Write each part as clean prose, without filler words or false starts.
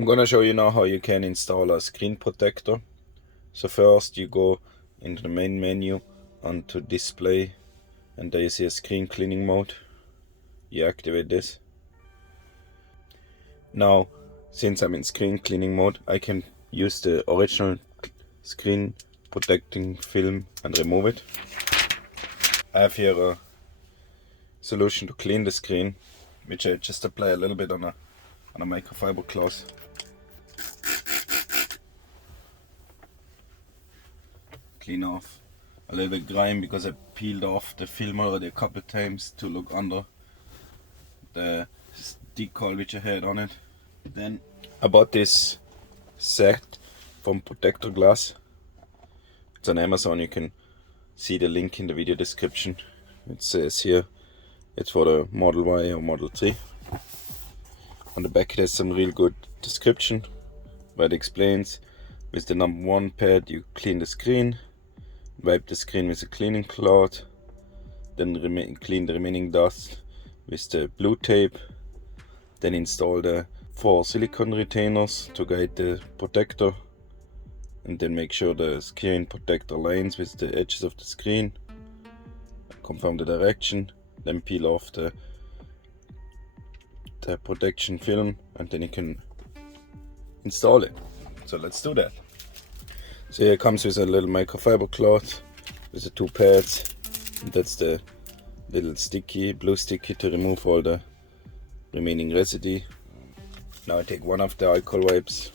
I'm gonna show you now how you can install a screen protector. So first you go into the main menu onto display, and there you see a screen cleaning mode. You activate this. Now, since I'm in screen cleaning mode, I can use the original screen protecting film and remove it. I have here a solution to clean the screen, which I just apply a little bit on a microfiber cloth. Clean off a little bit grime because I peeled off the film already a couple times to look under the decal which I had on it. Then I bought this set from Protector Glass. It's on Amazon. You can see the link in the video description. It says here it's for the Model Y or Model 3. On the back there's some real good description where it explains with the number 1 pad you clean the screen, wipe the screen with a cleaning cloth, then clean the remaining dust with the blue tape, then install the 4 silicone retainers to guide the protector, and then make sure the screen protector lines with the edges of the screen, confirm the direction, then peel off the protection film, and then you can install it. So let's do that. So here it comes with a little microfiber cloth with the 2 pads, and that's the little blue sticky to remove all the remaining residue. Now I take one of the alcohol wipes,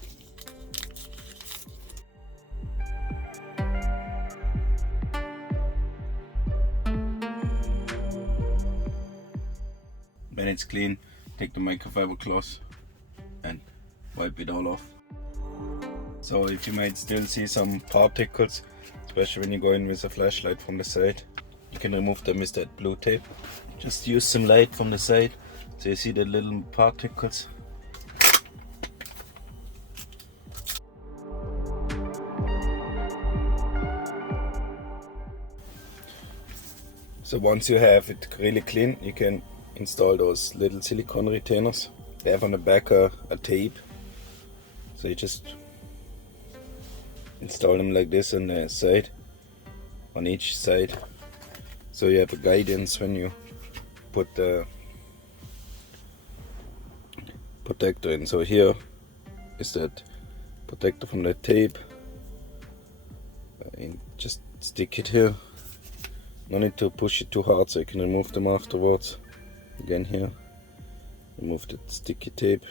when it's clean, take the microfiber cloth and wipe it all off. So if you might still see some particles, especially when you go in with a flashlight from the side, you can remove them with that blue tape. Just use some light from the side so you see the little particles. So once you have it really clean, you can install those little silicone retainers. They have on the back a tape, so you just install them like this on the side, on each side, so you have a guidance when you put the protector in. So here is that protector from the tape, and just stick it here. No need to push it too hard, so you can remove them afterwards. Again here, remove the sticky tape.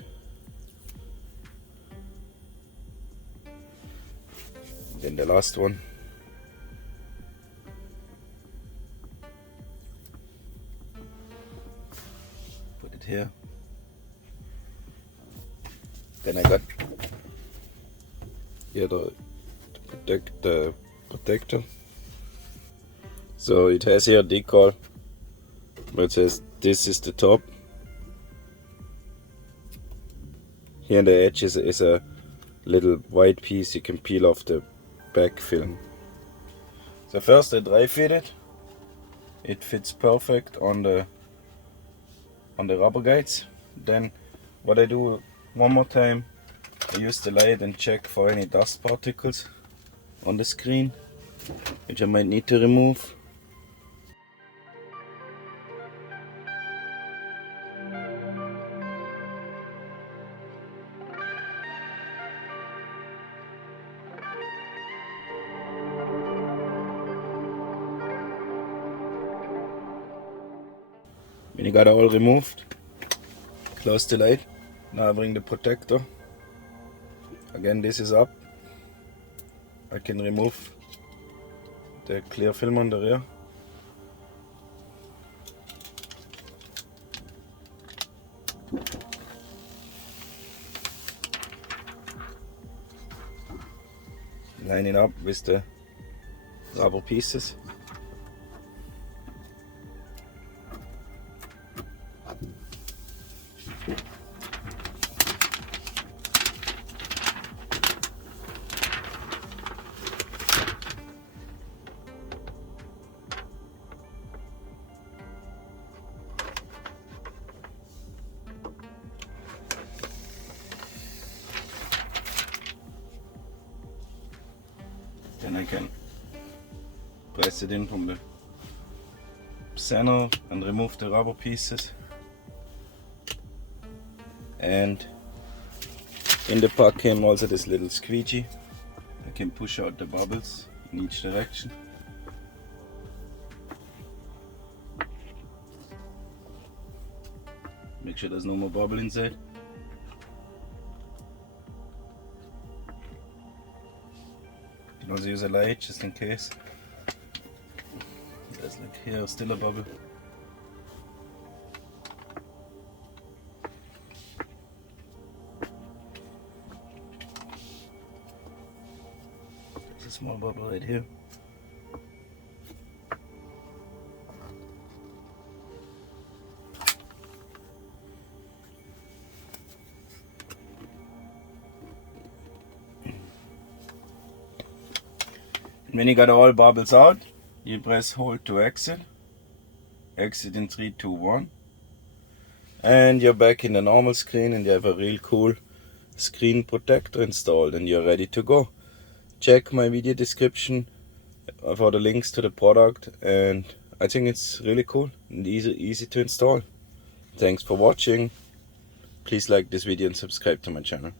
Then the last one. Put it here. Then I got here to protect the protector. So it has here a decal where it says this is the top. Here on the edge is a little white piece you can peel off the back film. So first I dry fit it. It fits perfect on the rubber guides. Then what I do one more time, I use the light and check for any dust particles on the screen, which I might need to remove. When you got it all removed, close the light. Now I bring the protector. Again, this is up. I can remove the clear film on the rear. Line it up with the rubber pieces. and I can press it in from the center and remove the rubber pieces. And in the pack came also this little squeegee. I can push out the bubbles in each direction. Make sure there's no more bubble inside. You can also use a light just in case. There's like here still a bubble. There's a small bubble right here. When you got all bubbles out, you press hold to exit. Exit in 3, 2, 1. And you're back in the normal screen and you have a real cool screen protector installed and you're ready to go. Check my video description for the links to the product, and I think it's really cool and easy to install. Thanks for watching. Please like this video and subscribe to my channel.